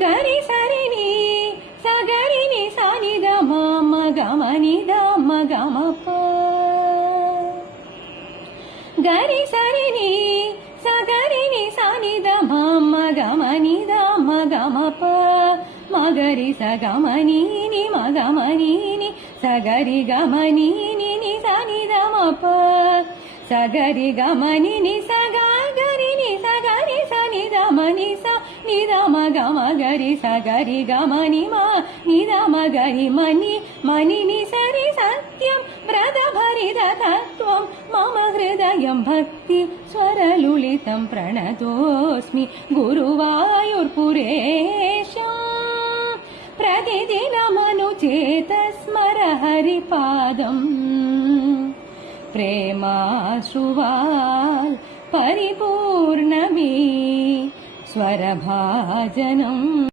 గరి సరిని సగరిని సనిద మమ గమనిద మగమప గరి సరిని సగరిని సనిద మమ గమనిద మగమప మగరి సగమనీని మగమనీని సగరి గమనీని సనిద మప సగరి గమనిని సగరిని సగరి సనిద మని స నిద మగ మగరి సగరి గమని మా నిద మగరి మని మణిని సరి సత్యం వ్రత భరిత తత్వం మమ హృదయం భక్తి స్వరలులితం ప్రణతోస్మి గురువాయూర్పురేశం प्रतिदिनमनुचेत स्मर हरिपादं प्रेमाश्रुवाल् परिपूर्णमी स्वरभाजनम्।